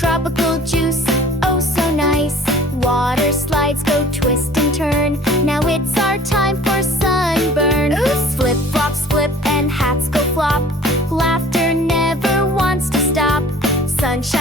Tropical juice, oh so nice. Water slides go twist and turn. Now it's our time for sunburn. Oops! Flip-flops flip and hats go flop. Laughter never wants to stop. Sunshine